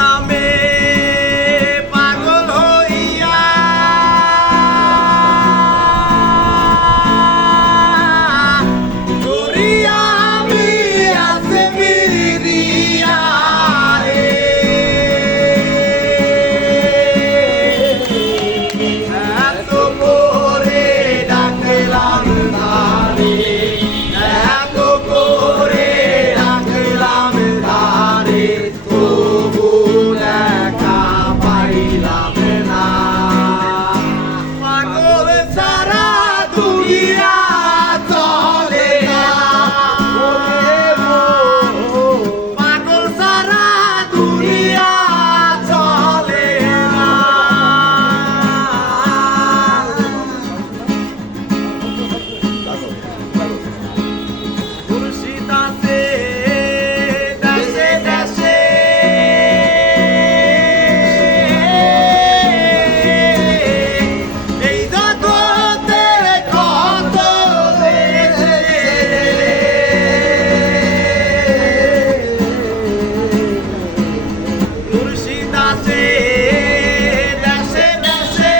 নামে পাগল হইয়া করিয়া আমি আছে বিরিয়া রে এত করে ডাকলাম ধারে এত করে ডাকলাম ধারে তবু দেখা পাইলাম না পাগল সারা দুনিয়া চলে না পাগল সারা দুনিয়া চলে না মুর্শিদাতে দেশে দেশে এই জগতের কত দেশে মুর্শিদাতে দেশে দেশে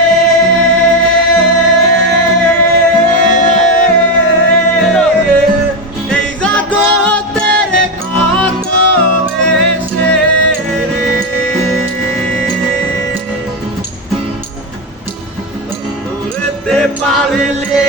এই জগতের কত বেশে রে ধরতে পারলে